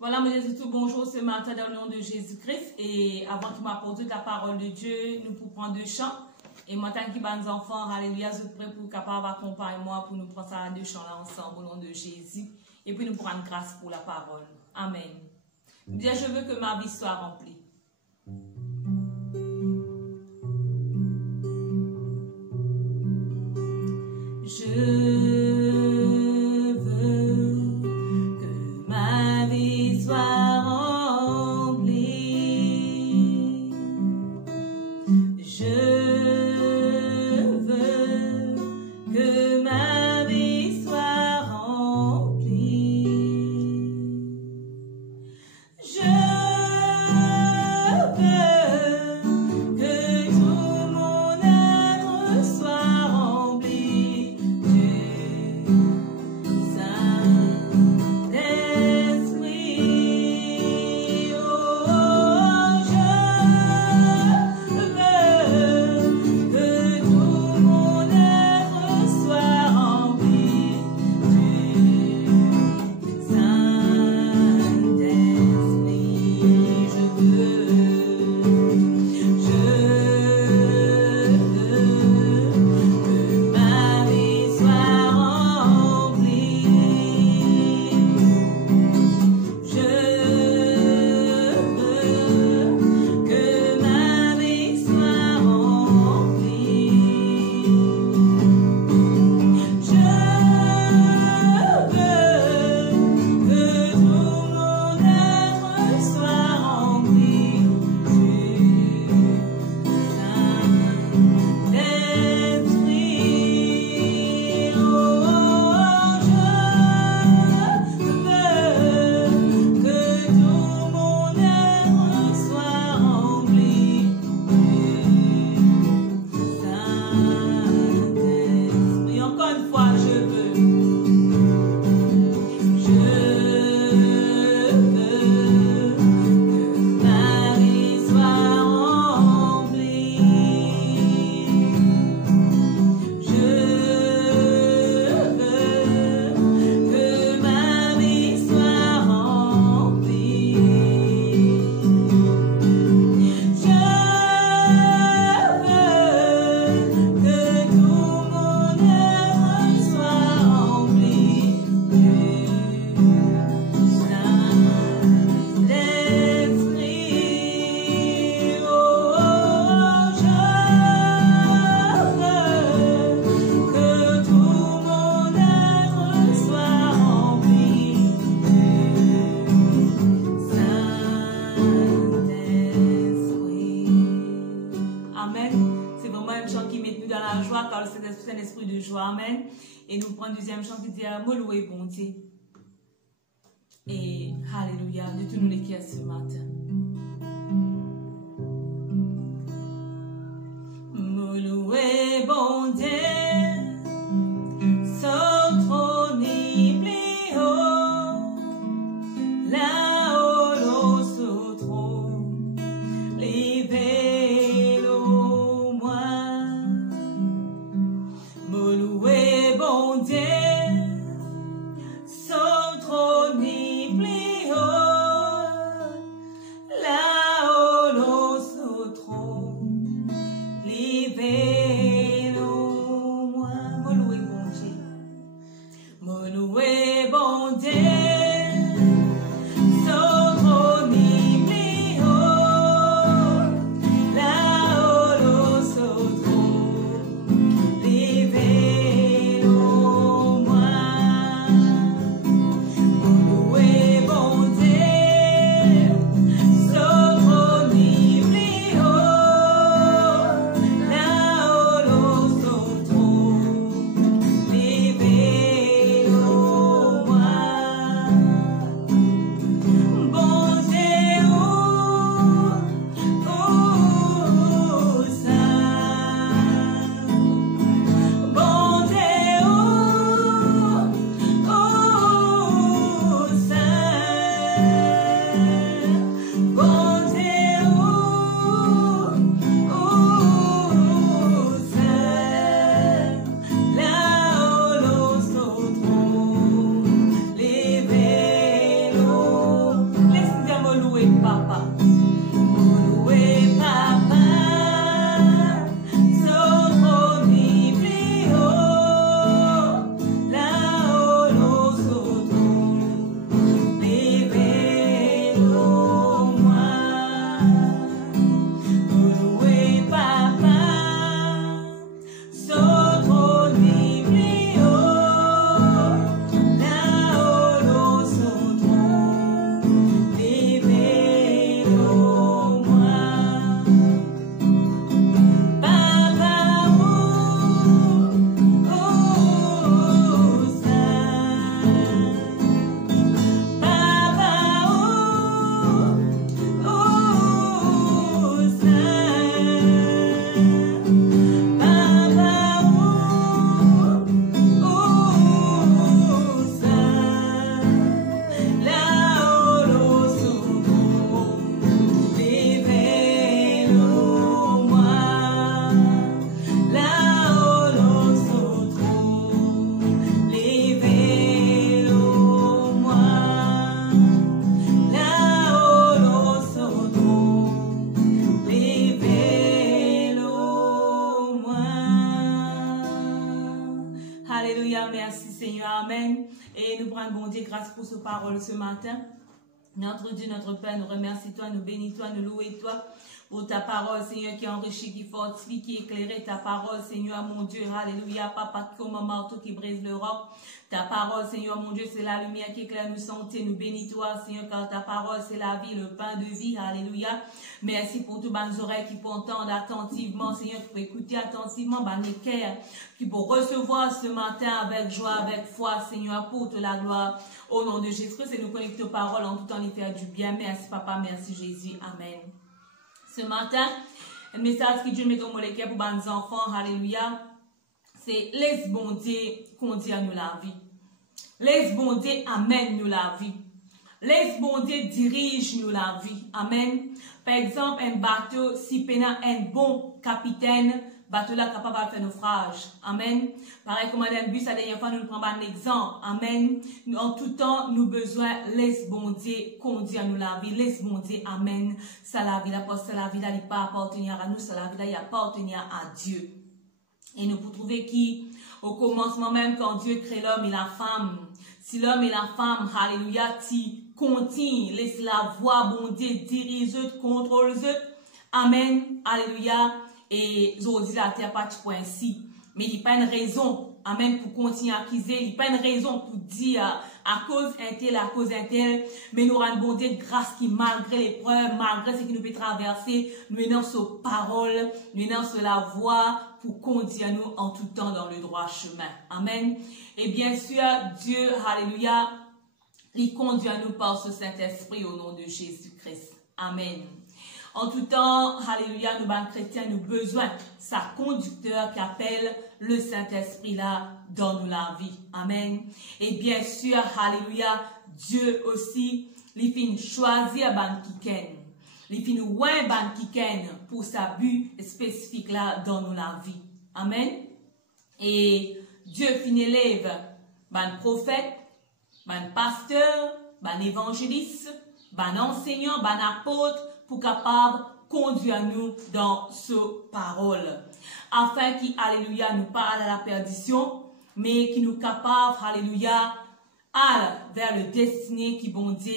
Voilà, mes amis, tout bonjour ce matin dans le nom de Jésus-Christ. Et avant qu'il m'apporte la parole de Dieu, nous pouvons prendre deux chants. Et maintenant qu'il va nos enfants, alléluia, je prie pour capable accompagner moi pour nous prendre ça deux chants là ensemble au nom de Jésus. Et puis nous prendre grâce pour la parole. Amen. Dieu, je veux que ma vie soit remplie. C'est un esprit de joie, amen. Et nous prenons le deuxième chant qui dit me louer bon Dieu. Et alléluia, de tout nous les cœurs ce matin. Me louer bon Dieu, son trône plus haut, là-haut l'eau son trône, levez-le moi. Me louer bon Dieu, son trône plus haut, là-haut l'eau son trône, levez-le moi. Me louer bon Dieu, me louer bon Dieu. Oh Alléluia, merci Seigneur, amen. Et nous prenons, bon Dieu, grâce pour ce parole ce matin. Notre Dieu, notre Père, nous remercions toi, nous bénissons toi, nous louons toi. Pour ta parole, Seigneur, qui enrichit, qui fortifie, qui éclaire ta parole, Seigneur, mon Dieu, alléluia, papa, comme un marteau qui brise le roc. Ta parole, Seigneur, mon Dieu, c'est la lumière qui éclaire nos sentiers, nous bénis toi, Seigneur, car ta parole, c'est la vie, le pain de vie, alléluia. Merci pour toutes les oreilles qui peuvent entendre attentivement, Seigneur, qui peuvent écouter attentivement, les cœurs, qui peuvent recevoir ce matin avec joie, avec foi, Seigneur, pour toute la gloire. Au nom de Jésus-Christ, et nous connectons aux paroles en tout temps, les faire du bien. Merci, papa, merci, Jésus, amen. Ce matin, un message que Dieu met au molécule pour les enfants, alléluia, c'est laisse bon Dieu conduire nous la vie. Laisse bon Dieu amène nous la vie. Laisse bon Dieu dirige nous la vie. Amen. Par exemple, un bateau, si pena un bon capitaine, bateau là capable de faire naufrage. Amen. Pareil comme un bus, la dernière fois, nous prenons un exemple. Amen. En tout temps, nous besoin, laisse bon Dieu conduire nous la vie. Laisse bon Dieu, amen. Ça la vie, parce que la vie là, il pas appartenir à nous, ça la vie là, il appartenir à Dieu. Et nous pouvons trouver qui, au commencement même, quand Dieu crée l'homme et la femme, si l'homme et la femme, alléluia, qui continuent, laisse la voix, bon Dieu, dirige, contrôle, amen, alléluia, et aujourd'hui la terre pas pour ainsi. Mais il n'y a pas une raison, amen, pour continuer à accuser, il n'y a pas une raison pour dire à cause intel, à cause intel, mais nous rendons bon Dieu grâce qui, malgré l'épreuve, malgré ce qui nous peut traverser, nous menons sur parole, nous menons sur la voie pour conduire nous en tout temps dans le droit chemin. Amen. Et bien sûr, Dieu, alléluia, il conduit nous par ce Saint-Esprit au nom de Jésus-Christ. Amen. En tout temps, alléluia, nous, les chrétiens, nous avons besoin sa conducteur qui appelle le Saint-Esprit là dans la vie. Amen. Et bien sûr, alléluia, Dieu aussi, il finit choisir ban kiken. Il finit ouin ban kiken pour sa but spécifique là dans la vie. Amen. Et Dieu finit élève ban prophète, ban pasteur, ban évangéliste, ban enseignant, ban apôtre, pour capable conduire nous dans ce parole. Afin qu'il, alléluia, nous parle à la perdition, mais qui nous capable, alléluia, aller vers le destiné qui bon Dieu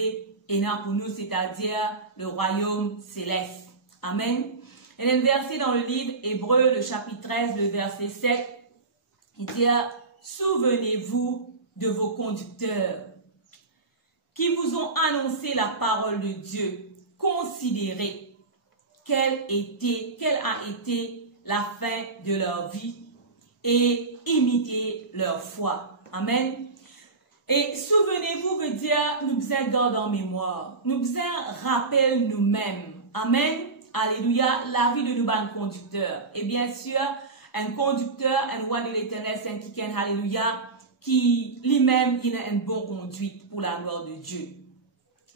est là pour nous, c'est-à-dire le royaume céleste. Amen. Et un verset dans le livre Hébreu, le chapitre 13, le verset 7, il dit, souvenez-vous de vos conducteurs qui vous ont annoncé la parole de Dieu. Considérez quelle a été la fin de leur vie et imitez leur foi. Amen. Et souvenez-vous veut dire, nous besoin garder en mémoire. Nous besoin rappeler nous-mêmes. Amen. Alléluia. La vie de nous, un conducteur. Et bien sûr, un conducteur, un roi de l'éternel saint qui alléluia, qui lui-même, il a une bonne conduite pour la gloire de Dieu.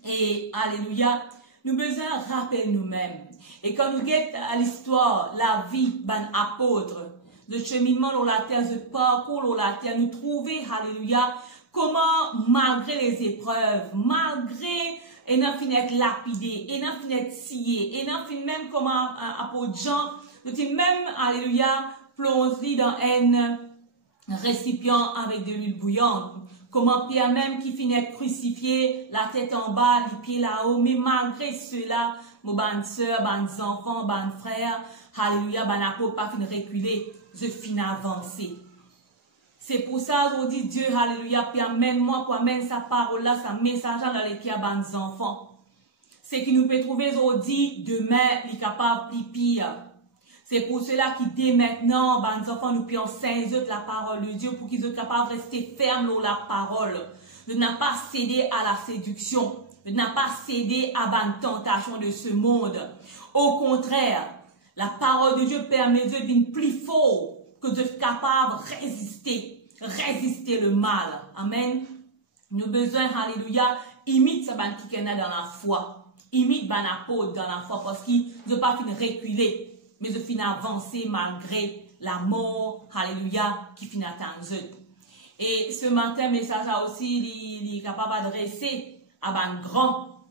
Et alléluia. Nous besoin rappeler nous-mêmes. Et quand nous guettons à l'histoire, la vie d'un apôtre, le cheminement dans la terre, le parcours dans la terre, nous trouvons, alléluia, comment, malgré les épreuves, malgré, et n'a fini être lapidé, et n'a fini être scié, et n'a fini même comme apôtre Jean, nous sommes même, alléluia, plongé dans un récipient avec de l'huile bouillante. Comment Pierre même qui finit être crucifié, la tête en bas, les pieds là-haut, mais malgré cela, mes bonnes sœurs, bonnes enfants, bonnes frères, alléluia, bonnes apôtres, pas fin reculer, je finis avancer. C'est pour ça, je dis Dieu, alléluia, puis amène-moi, pour amène sa parole là, sa message dans les cœurs, bonnes enfants. C'est qui nous peut trouver, je dis, demain, il est capable de pire. C'est pour cela qui dès maintenant, nos enfants, nous prions saint la parole de Dieu pour qu'ils soient capables de rester fermes dans la parole. De ne pas céder à la séduction. De ne pas céder à la tentation de ce monde. Au contraire, la parole de Dieu permet de devenir plus fort que de être capable de résister le mal. Amen. Nous besoin, alléluia, imite ce qui est dans la foi. Imite ban apôtre dans la foi parce qu'il ne veut pas reculer. Mais je finis avancer malgré la mort, alléluia, qui finit attendre. Et ce matin, message a aussi, il est capable d'adresser à un grand,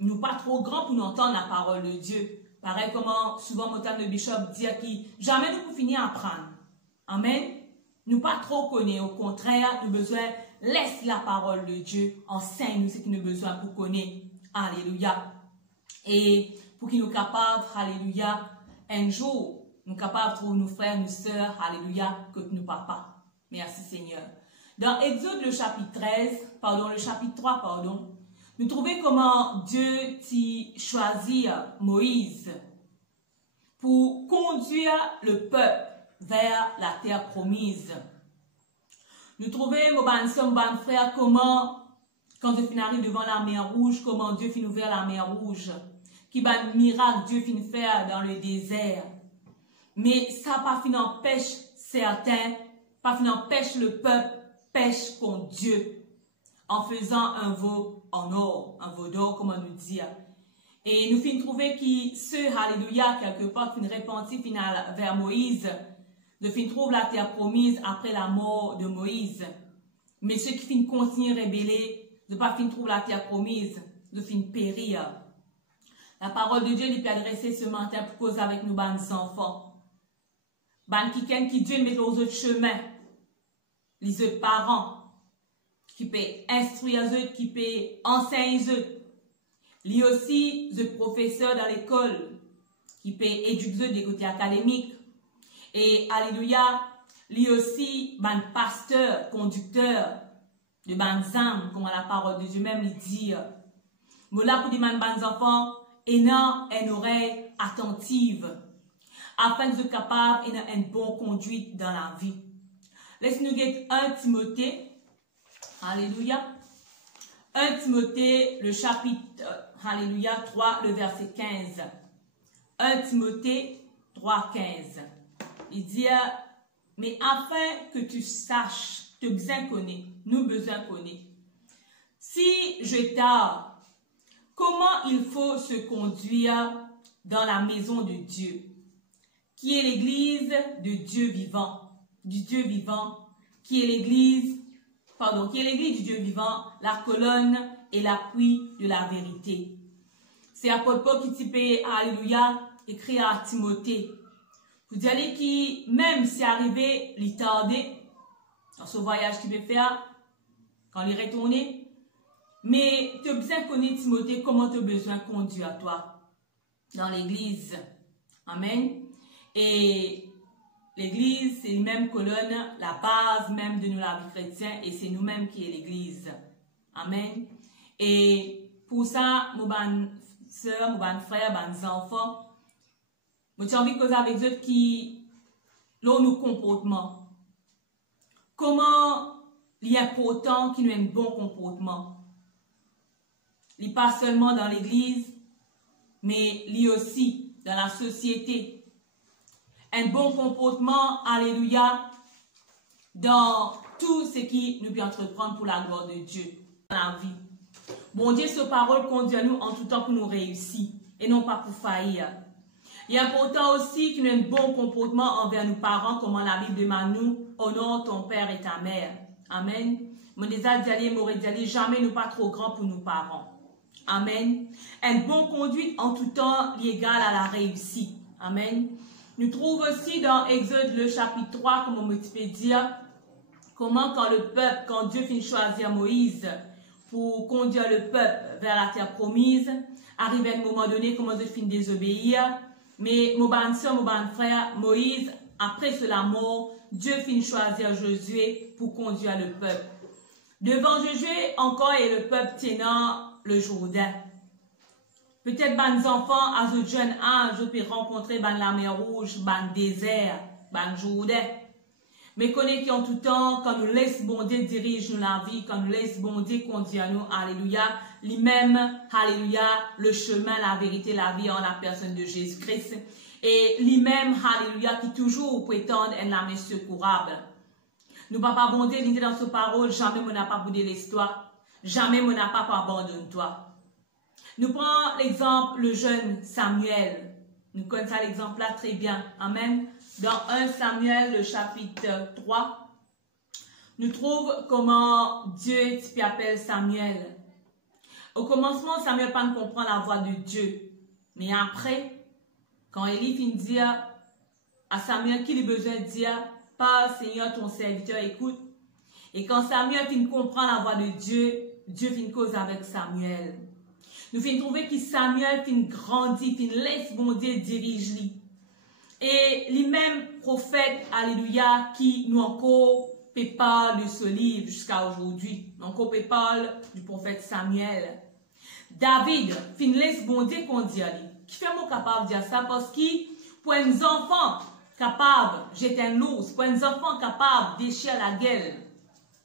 nous pas trop grand pour nous entendre la parole de Dieu. Pareil comment souvent mon le bishop dit que jamais nous pouvons finir à apprendre. Amen. nous pas trop connaître, au contraire, nous besoin laisse la parole de Dieu, enseigne nous ce qu'il nous besoin pour connaître. Alléluia. Et pour qu'il nous capable, alléluia, un jour, nous capables de trouver nos frères, nos sœurs, alléluia, que nos papas. Merci Seigneur. Dans Exode le chapitre 3, nous trouvons comment Dieu t'y choisit Moïse pour conduire le peuple vers la terre promise. Nous trouvons, mon frère, comment, quand Dieu arrive devant la mer Rouge, comment Dieu finit ouvrir la mer Rouge, qui va un miracle Dieu finit faire dans le désert. Mais ça pas fin empêche certains, pas fin empêche le peuple pêche contre Dieu en faisant un veau en or, un veau d'or, comme on nous dit. Et nous fin trouver qui ceux, alléluia, quelque part, fin repentir final vers Moïse, de fin trouve la terre promise après la mort de Moïse. Mais ceux qui fin continuent à rebeller, de pas fin trouver la terre promise, de fin périr. La parole de Dieu lui peut adresser ce matin pour causer avec nous, nos enfants. Ban qui Dieu met aux autres chemins, les autres parents, qui peut instruire les autres, qui peut enseigner les autres. Lui aussi, les professeurs dans l'école, qui peut éduquer des côtés académiques. Et alléluia, lui aussi, ban pasteur, conducteur de ban âmes, comme la parole de Dieu même lui dit. Mais là, pour dire ban enfants, ayant une oreille attentive, afin de être capable d'avoir une bonne conduite dans la vie. Laisse-nous lire 1 Timothée, alléluia, 1 Timothée, le chapitre, alléluia, 3, le verset 15. 1 Timothée 3, 15. Il dit, mais afin que tu saches, te besoin connaître, nous besoin connaître. Si je t'ai, comment il faut se conduire dans la maison de Dieu, qui est l'église de Dieu vivant, du Dieu vivant, qui est l'église du Dieu vivant, la colonne et l'appui de la vérité. C'est apôtre Paul qui type, alléluia, écrit à Timothée. Vous dites qui, même si arrivé, il tardé, dans ce voyage qu'il peut faire, quand il est retourné, mais tu as besoin de connaître Timothée, comment tu as besoin de conduire à toi dans l'église. Amen. Et l'église, c'est la même colonne, la base même de nous, la vie chrétienne, et c'est nous-mêmes qui est l'église. Amen. Et pour ça, mes bonnes sœurs, mes bonnes frères, mes bonnes enfants, j'ai envie de causer avec eux qui l'ont nos comportements. Comment il est important qu'il ait un bon comportement. Il n'est pas seulement dans l'église, mais lui aussi dans la société. Un bon comportement, alléluia, dans tout ce qui nous peut entreprendre pour la gloire de Dieu dans la vie. Bon Dieu, sa parole conduit à nous en tout temps pour nous réussir et non pas pour faillir. Il est important aussi qu'il y ait un bon comportement envers nos parents, comme la Bible demande nous, honore ton père et ta mère. Amen. Mon désir d'y aller, m'aurait dit, jamais nous pas trop grands pour nos parents. Amen. Une bonne conduite en tout temps égale à la réussite. Amen. Nous trouvons aussi dans Exode le chapitre 3, comme on peut dire, comment quand Dieu finit choisir Moïse pour conduire le peuple vers la terre promise, arrive à un moment donné, comment Dieu finit désobéir. Mais mon bonne soeur, mon bon frère, Moïse, après cela mort, Dieu finit choisir Josué pour conduire le peuple. Devant Josué, encore et le peuple tenant le Jourdain. Peut-être les enfants à ce jeune âge, je peux rencontrer la mer Rouge, le désert, le Jourdain. Mais connaît en tout temps, quand nous laissons bon Dieu diriger la vie, quand nous laissons bon Dieu conduire nous, alléluia, lui-même, alléluia, le chemin, la vérité, la vie en la personne de Jésus-Christ. Et lui-même, alléluia, qui toujours prétend être la main secourable. Nous papa bon Dieu, il dit dans sa parole, jamais on n'a pas boudé l'histoire, jamais on n'a pas abandonné toi. Nous prenons l'exemple, le jeune Samuel. Nous connaissons l'exemple là très bien. Amen. Dans 1 Samuel, le chapitre 3, nous trouvons comment Dieu appelle Samuel. Au commencement, Samuel n'a pas compris la voix de Dieu. Mais après, quand Élie finit de dire à Samuel qu'il a besoin de dire, Parle, Seigneur, ton serviteur écoute. Et quand Samuel finit comprend la voix de Dieu, Dieu finit cause avec Samuel. Nous finissons trouver que Samuel finit grandir, finit laisse bon Dieu dirige lui. Et lui-même prophète, alléluia, qui nous encore parle de ce livre jusqu'à aujourd'hui. Nous encore parle du prophète Samuel. David finit laisse bon Dieu qu'on dit qui fait moi capable de dire ça parce que pour un enfant capable jeter un loup, pour un enfant capable de déchirer la gueule,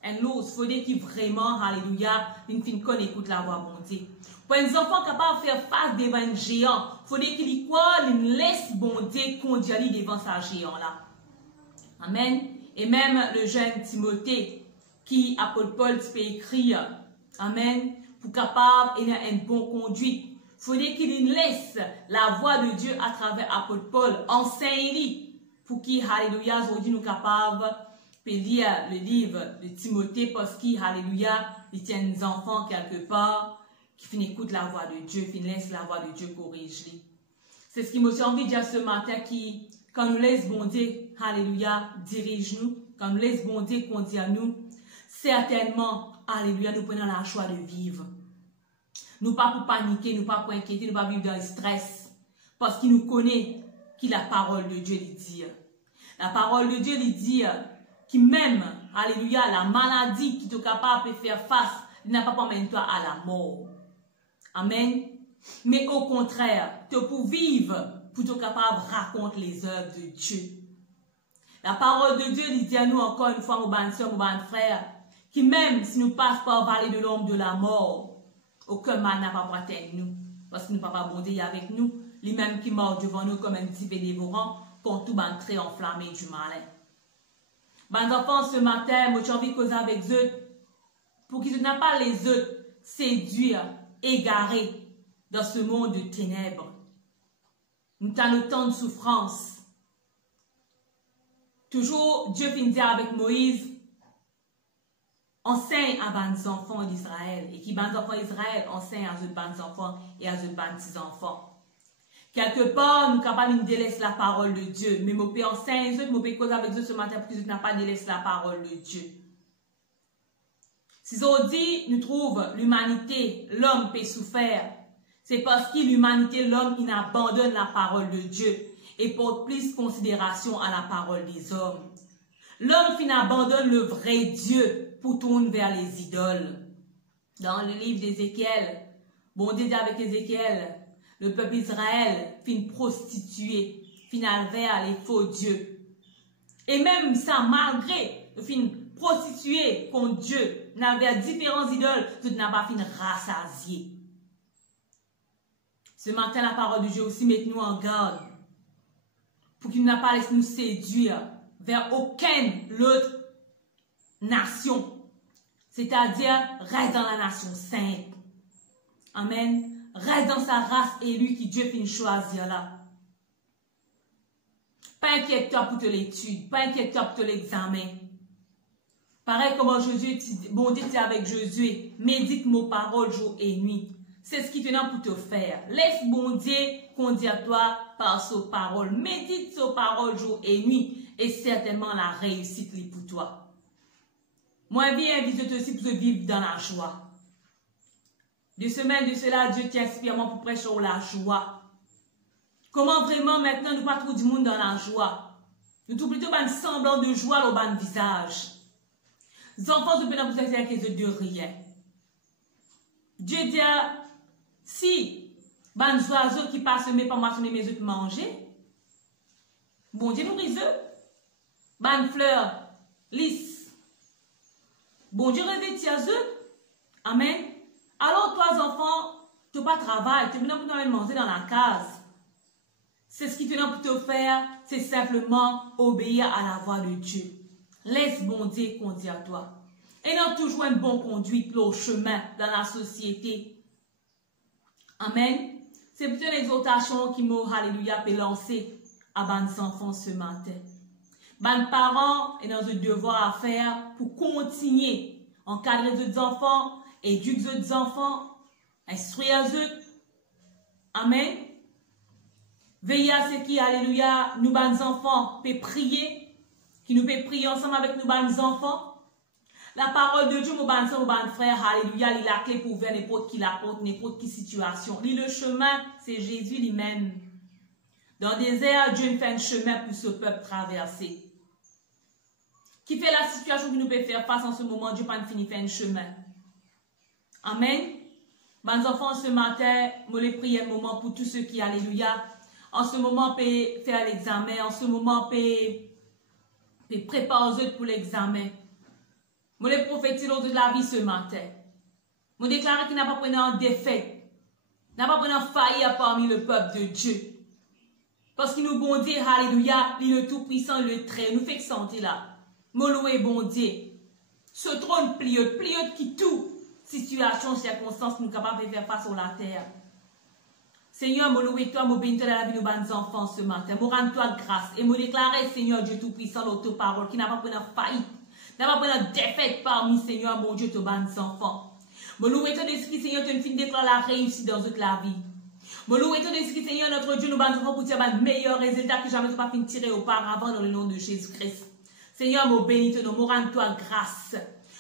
un loup, il faut dire qu'il vraiment, alléluia, une fin qu'on écoute la voix bon Dieu. Pour un enfant capable de faire face devant un géant, il faut dire qu'il y croit, il laisse bon Dieu conduire devant sa géant là. Amen. Et même le jeune Timothée, qui apôtre Paul peut écrire, amen, pour capable d'avoir une bonne conduite. Il faut dire qu'il laisse la voix de Dieu à travers apôtre Paul, enseigne pour qu'il, alléluia, aujourd'hui nous capables de lire le livre de Timothée parce qu'il, alléluia, il tient des enfants quelque part qui finissent écouter la voix de Dieu, qui laisse la voix de Dieu corriger. C'est ce qui me envie de dire ce matin qui, quand nous laisse bon Dieu, alléluia, dirige-nous, quand nous laisse bon Dieu conduire à nous, certainement, alléluia, nous prenons la choix de vivre. Nous pas pour paniquer, nous pas pour inquiéter, nous pas vivre dans le stress. Parce qu'il nous connaît qui la parole de Dieu lui dit. La parole de Dieu lui dit qui même, alléluia, la maladie qui est capable de faire face, il n'a pas amené toi à la mort. Amen. Mais au contraire, tu pour vivre, pour être capable de raconter les œuvres de Dieu. La parole de Dieu lui dit à nous encore une fois, mon bonnes soeurs, mon bonnes frères, qui même si nous passons par la vallée de l'ombre de la mort, aucun mal n'a pas atteint nous, parce que nous papa bon Dieu avec nous, lui-même qui mord devant nous comme un petit peu dévorant, contre tout ban très enflammé du malin. Mes enfants, ce matin, moi j'ai envie de causer avec eux, pour qu'ils ne pas les autres séduire, égarer dans ce monde de ténèbres. Nous avons tant de souffrance. Toujours, Dieu finit dire avec Moïse, enseigne à nos enfants d'Israël. Et qui nos enfants d'Israël enseigne à nos enfants et à nos petits-enfants. Quelque part, nous sommes capables de délaisser la parole de Dieu. Mais mon père enseigne, je peux causer avec eux ce matin pour qu'ils n'ont pas délaissé la parole de Dieu. Si on dit, nous trouvons l'humanité, l'homme peut souffrir. C'est parce que l'humanité, l'homme, il abandonne la parole de Dieu et porte plus considération à la parole des hommes. L'homme qui abandonne le vrai Dieu pour tourner vers les idoles. Dans le livre d'Ézéchiel, bon Dieu dit avec Ézéchiel, le peuple Israël finit prostitué, finit vers les faux dieux. Et même ça, malgré le fin prostitué contre Dieu, n'avait différents idoles, tout n'a pas fini rassasié. Ce matin, la parole de Dieu aussi met nous en garde pour qu'il n'a pas laissé nous séduire vers aucune autre nation. C'est-à-dire, reste dans la nation sainte. Amen. Reste dans sa race élue qui Dieu finit choisir là. Pas inquiète-toi pour te l'étude, pas inquiète-toi pour te l'examen. Pareil comme Josué, bon Dieu dit avec Josué, médite mes paroles jour et nuit. C'est ce qui te donne pour te faire. Laisse bon Dieu conduire toi par ses paroles. Médite ses paroles jour et nuit. Et certainement la réussite est pour toi. Moi, bien invite aussi pour te vivre dans la joie. De semaine de cela, Dieu t'inspire pour prêcher sur la joie. Comment vraiment maintenant nous pas trop du monde dans la joie? Nous trouvons plutôt un semblant de joie dans le visage. Les enfants ne peuvent pas vous inquiéter de rien. Dieu dit, si les oiseaux qui passent mais pas moissonner mes œufs manger, bon Dieu nourrit eux. Les fleurs lisses, bon Dieu revêtit eux. Amen. Alors toi enfants, tu n'as pas de travail, tu n'as pas de manger dans la case. C'est ce qui te donne pour te faire, c'est simplement obéir à la voix de Dieu. Laisse bon Dieu conduire à toi. Et non toujours une bonne conduite au chemin dans la société. Amen. C'est plutôt une exhortation qui m'a, alléluia, peut lancer à nos enfants ce matin. Nos parents ont un devoir à faire pour continuer à encadrer les enfants, éduquer les enfants, instruire eux. Amen. Veillez à ce qui, alléluia, nous, nos enfants, peuvent prier qui nous peut prier ensemble avec nous, nos enfants. La parole de Dieu, mon frère, alléluia, il a la clé pour ouvrir n'importe qui l'apporte, n'importe qui situation. Le chemin, c'est Jésus lui-même. Dans le désert, Dieu fait un chemin pour ce peuple traverser. Qui fait la situation qui nous peut faire face en ce moment, Dieu pas fini faire un chemin. Amen. Mes enfants, ce matin, je les prie un moment pour tous ceux qui, alléluia, en ce moment, peut faire l'examen, en ce moment, peut préparer pour l'examen. Je les prophétise de la vie ce matin. Je déclare qu'il n'a pas pris en défaite, n'a pas pris en faillite parmi le peuple de Dieu. Parce qu'il nous bon Dieu, alléluia, il est le tout-puissant, le très, nous fait sentir là. Mon loué bon Dieu. Ce trône plieux qui tout situation, circonstance, nous capables de faire face sur la terre. Seigneur, mon loué toi, mon béni toi la vie de nos enfants ce matin. Mon rends toi grâce et me déclarer, Seigneur Dieu tout-puissant, l'auto-parole, qui n'a pas pris en faillite, n'a pas pris en défaite parmi, Seigneur, mon Dieu, tous nos enfants. Mon loué toi de ce qui, Seigneur, tu nous déclarer la réussite dans toute la vie. Mon loué toi de ce qui, Seigneur, notre Dieu, nous nos enfants pour tirer le meilleur résultat que jamais tu pas fini de tirer auparavant dans le nom de Jésus-Christ. Seigneur, mon béni toi, mon rends toi grâce.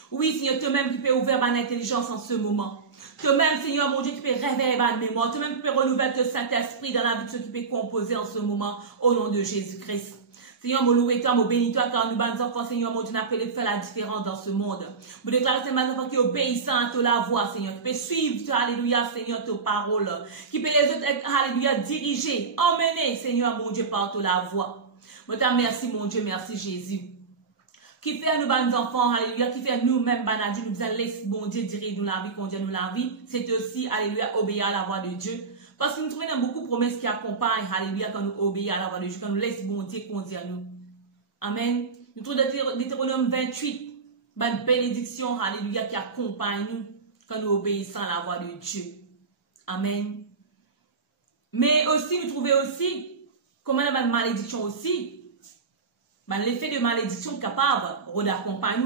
Oui, Seigneur, toi-même qui peux ouvrir ma intelligence en ce moment. Toi-même, Seigneur, mon Dieu, qui peut réveiller ma mémoire. Toi-même qui peut renouveler ton Saint-Esprit dans la vie de ceux qui peut composer en ce moment, au nom de Jésus-Christ. Seigneur, mon loué toi, mon béni toi, car nous, nos enfants, Seigneur, mon Dieu, nous appelons faire la différence dans ce monde. Vous déclarez, c'est mes enfants qui obéissent à ta voix, Seigneur, qui peut suivre, alléluia, Seigneur, ta parole, qui peut les autres être, alléluia, dirigés, emmenés, Seigneur, mon Dieu, par ta voix. Je te remercie, mon Dieu, merci Jésus. Qui fait nous, nos enfants, alléluia, qui fait nous-mêmes, Dieu, nous disons, laisse bon Dieu diriger nous la vie, conduire nous la vie. C'est aussi, alléluia, obéir à la voix de Dieu. Parce que nous trouvons dans beaucoup de promesses qui accompagnent, alléluia, quand nous obéissons à la voix de Dieu, quand nous laissons bon Dieu conduire nous. Amen. Nous trouvons dans Deutéronome 28, une bénédiction, alléluia, qui accompagne nous quand nous obéissons à la voix de Dieu. Amen. Mais aussi, nous trouvons aussi, comment on a une malédiction aussi. L'effet de malédiction capable d'accompagner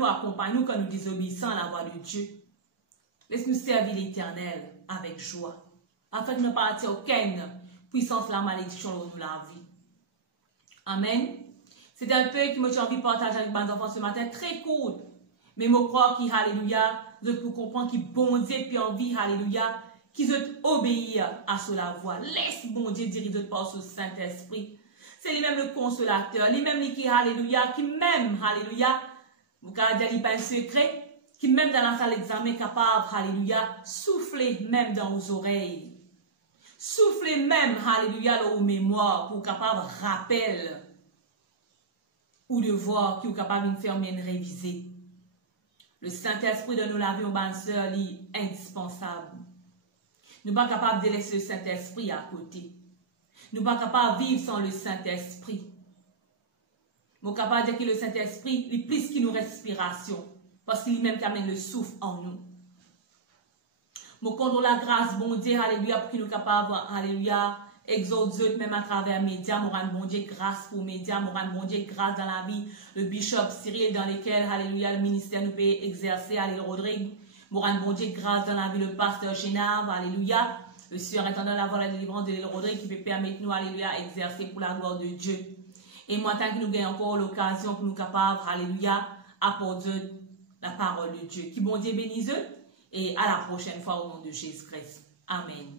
nous quand nous désobéissons à la voix de Dieu. Laisse-nous servir l'Éternel avec joie, afin de ne pas attirer aucune puissance de la malédiction dans la vie. Amen. C'est un peu qui m'a envie de partager avec mes enfants ce matin, très court, mais je crois qu'il, alléluia, je peux comprendre qu'il bon Dieu puis envie, alléluia, qu'ils obéir à la voix. Laisse bon Dieu diriger par ce Saint-Esprit. C'est lui-même le consolateur, lui-même qui, alléluia, qui même, alléluia, vous avez dit pas un secret, qui même dans la salle d'examen capable, alléluia, souffler même dans vos oreilles. Souffler même, alléluia, dans vos mémoires, pour capable rappel, ou de voir, qui est capable de faire une réviser. Le Saint-Esprit de nous la vie, ma soeur, est indispensable. Nous ne sommes pas capables de laisser le Saint-Esprit à côté. Nous ne sommes pas capables de vivre sans le Saint-Esprit. Nous sommes capables de dire que le Saint-Esprit est plus que nos respirations, parce qu'il même amène le souffle en nous. Nous comptons la grâce, bon Dieu, alléluia, pour qu'il nous capables, alléluia, exaucer même à travers les médias. Nous rendons bon Dieu grâce pour les médias, nous rendons bon Dieu grâce dans la vie, le bishop Cyril, dans lequel, alléluia, le ministère nous peut exercer, alléluia, Rodrigue. Nous rendons bon Dieu grâce dans la vie, le pasteur Génave, alléluia. Le surintendant de la voie de la délivrance de l'île Rodrigue qui peut permettre nous, alléluia, exercer pour la gloire de Dieu. Et moi, tant que nous gagnons encore l'occasion pour nous capables, alléluia, apporter la parole de Dieu. Qui bon Dieu bénisse et à la prochaine fois au nom de Jésus-Christ. Amen.